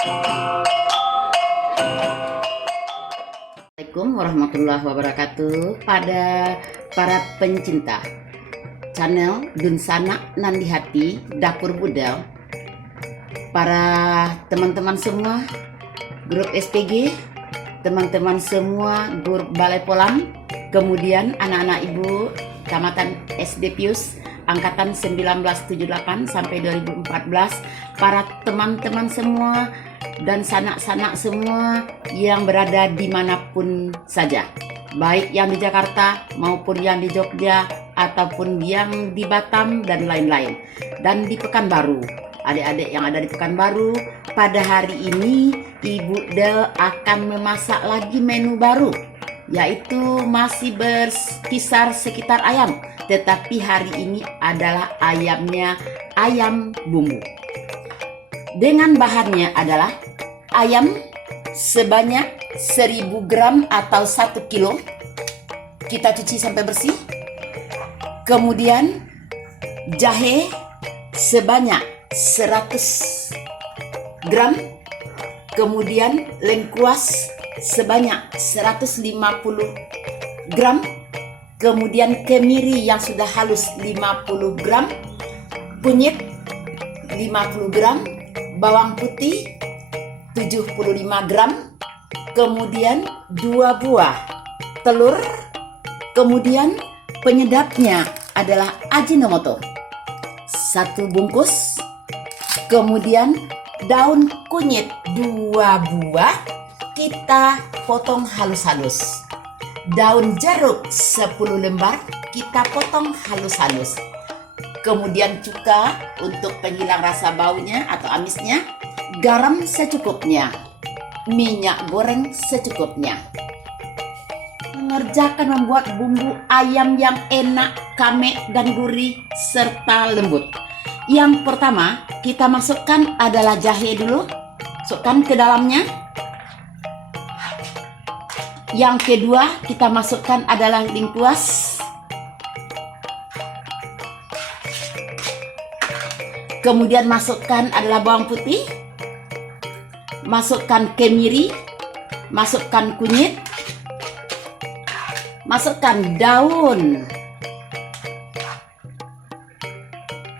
Assalamualaikum warahmatullahi wabarakatuh. Pada para pencinta channel Dunsana Nandi Hati Dapur Budal, para teman-teman semua grup SPG, teman-teman semua grup Balai Polam, kemudian anak-anak ibu Kecamatan SD Pius angkatan 1978 sampai 2014, para teman-teman semua dan sanak-sanak semua yang berada dimanapun saja, baik yang di Jakarta maupun yang di Jogja ataupun yang di Batam dan lain-lain, dan di Pekanbaru. Adik-adik yang ada di Pekanbaru, pada hari ini Ibu Del akan memasak lagi menu baru, yaitu masih berkisar sekitar ayam, tetapi hari ini adalah ayamnya ayam bumbu. Dengan bahannya adalah ayam sebanyak 1000 gram atau 1 kilo. Kita cuci sampai bersih. Kemudian jahe sebanyak 100 gram. Kemudian lengkuas sebanyak 150 gram. Kemudian kemiri yang sudah halus 50 gram. Kunyit 50 gram. Bawang putih 75 gram, kemudian 2 buah telur, kemudian penyedapnya adalah Ajinomoto 1 bungkus, kemudian daun kunyit 2 buah kita potong halus-halus, daun jeruk 10 lembar kita potong halus-halus, kemudian cuka untuk penghilang rasa baunya atau amisnya, garam secukupnya, minyak goreng secukupnya. Mengerjakan membuat bumbu ayam yang enak, kame dan gurih serta lembut. Yang pertama kita masukkan adalah jahe dulu, masukkan ke dalamnya. Yang kedua kita masukkan adalah lengkuas. Kemudian masukkan adalah bawang putih, masukkan kemiri, masukkan kunyit, masukkan daun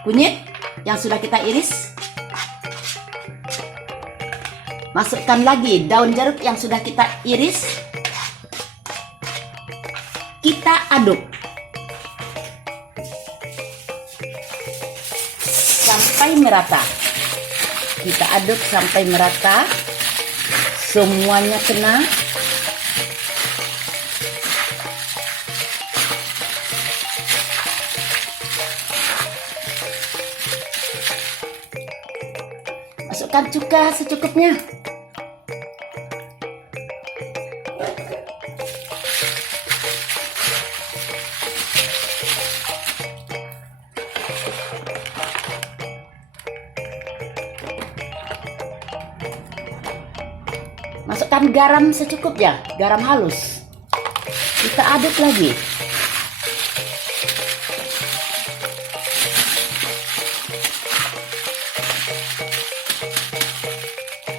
kunyit yang sudah kita iris, masukkan lagi daun jeruk yang sudah kita iris, kita aduk sampai merata. Kita aduk sampai merata, semuanya kena. Masukkan cuka secukupnya. Masukkan garam secukupnya, garam halus. Kita aduk lagi.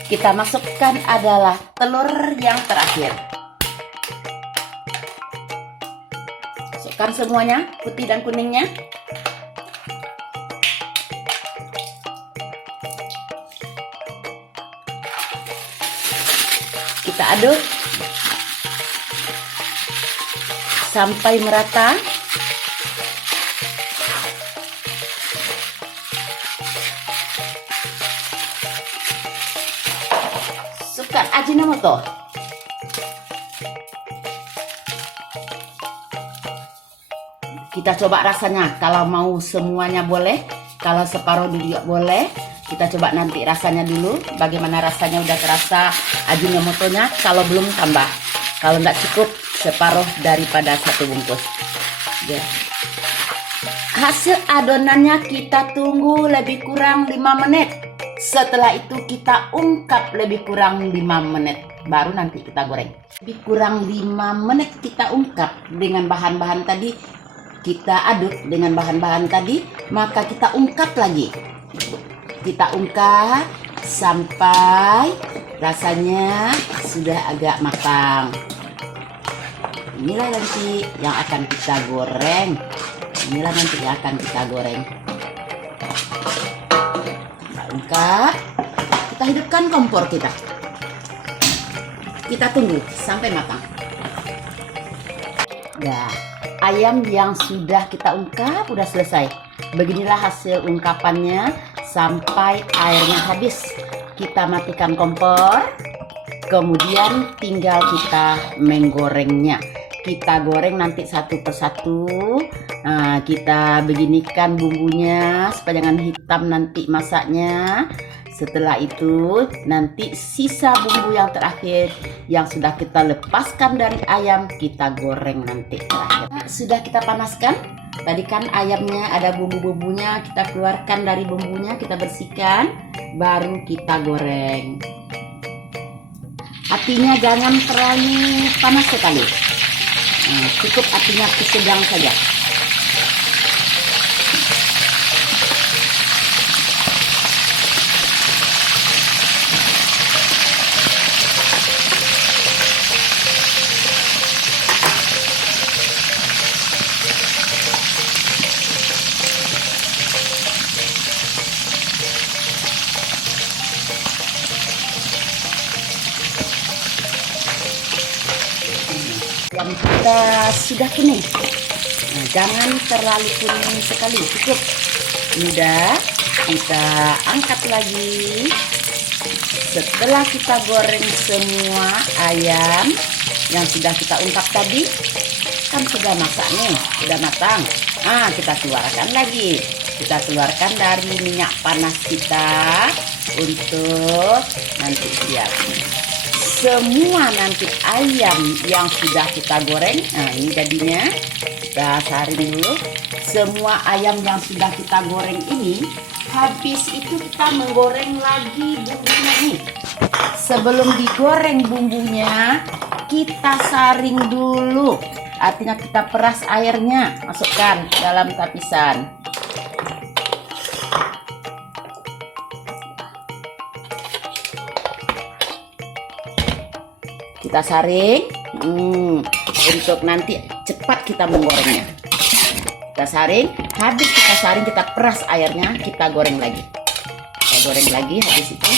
Kita masukkan adalah telur yang terakhir. Masukkan semuanya, putih dan kuningnya. Kita aduk sampai merata. Masukkan Ajinomoto. Kita coba rasanya. Kalau mau semuanya boleh, kalau separuh juga boleh. Kita coba nanti rasanya dulu, bagaimana rasanya, udah terasa Ajinomotonya. Kalau belum tambah, kalau nggak cukup separuh daripada 1 bungkus ya. Hasil adonannya kita tunggu lebih kurang 5 menit. Setelah itu kita ungkap lebih kurang 5 menit, baru nanti kita goreng. Lebih kurang 5 menit kita ungkap dengan bahan-bahan tadi, kita aduk dengan bahan-bahan tadi, maka kita ungkap lagi. Kita ungkap sampai rasanya sudah agak matang. Inilah nanti yang akan kita goreng. Inilah nanti yang akan kita goreng. Kita ungkap. Kita hidupkan kompor kita. Kita tunggu sampai matang. Nah, ayam yang sudah kita ungkap udah selesai. Beginilah hasil ungkapannya sampai airnya habis. Kita matikan kompor. Kemudian tinggal kita menggorengnya. Kita goreng nanti satu persatu. Nah, kita beginikan bumbunya supaya jangan hitam nanti masaknya. Setelah itu nanti sisa bumbu yang terakhir yang sudah kita lepaskan dari ayam kita goreng nanti terakhir. Nah, sudah kita panaskan. Tadi kan ayamnya ada bumbu-bumbunya, kita keluarkan dari bumbunya, kita bersihkan, baru kita goreng. Apinya jangan terlalu panas sekali. Nah, cukup apinya sedang saja. Yang kita sudah kuning. Nah, jangan terlalu kuning sekali, cukup. Udah, kita angkat lagi. Setelah kita goreng semua ayam yang sudah kita ungkap tadi, kan sudah masak nih, sudah matang. Nah, kita keluarkan lagi. Kita keluarkan dari minyak panas kita untuk nanti siap. Semua nanti ayam yang sudah kita goreng, nah ini jadinya, kita saring dulu. Semua ayam yang sudah kita goreng ini, habis itu kita menggoreng lagi bumbunya nih. Sebelum digoreng bumbunya, kita saring dulu. Artinya kita peras airnya, masukkan dalam tapisan. Kita saring untuk nanti cepat kita menggorengnya. Kita saring, habis kita saring kita peras airnya, kita goreng lagi. Kita goreng lagi habis itu.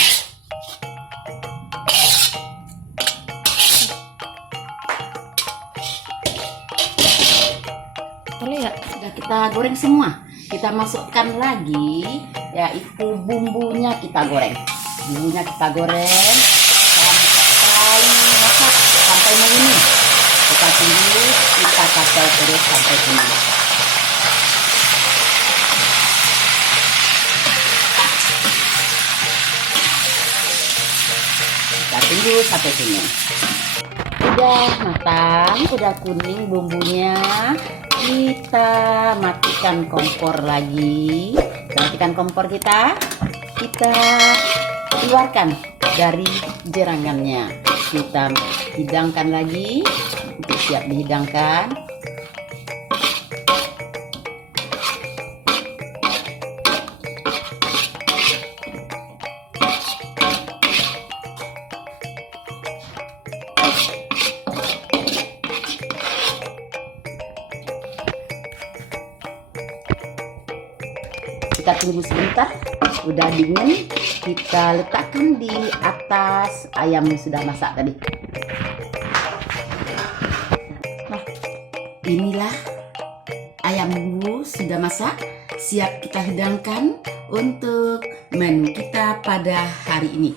Lihat, sudah kita goreng semua. Kita masukkan lagi, yaitu bumbunya kita goreng. Bumbunya kita goreng sampai menguning. Kita tunggu, kita kacau terus sampai kuning. Kita tunggu sampai kuning. Udah matang, udah kuning bumbunya. Kita matikan kompor lagi. Matikan kompor kita. Kita keluarkan dari jerangannya. Kita hidangkan lagi untuk siap dihidangkan. Kita tunggu sebentar, udah dingin, kita letakkan di atas ayam yang sudah masak tadi. Nah, inilah ayam bumbu sudah masak, siap kita hidangkan untuk menu kita pada hari ini.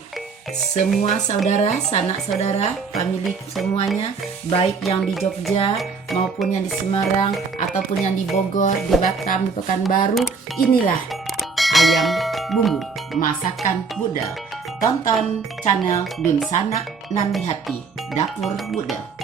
Semua saudara, sanak saudara, family semuanya, baik yang di Jogja maupun yang di Semarang ataupun yang di Bogor, di Batam, di Pekanbaru, inilah ayam bumbu masakan Budel. Tonton channel Dun Sanak Nan di Hati Dapur Budel.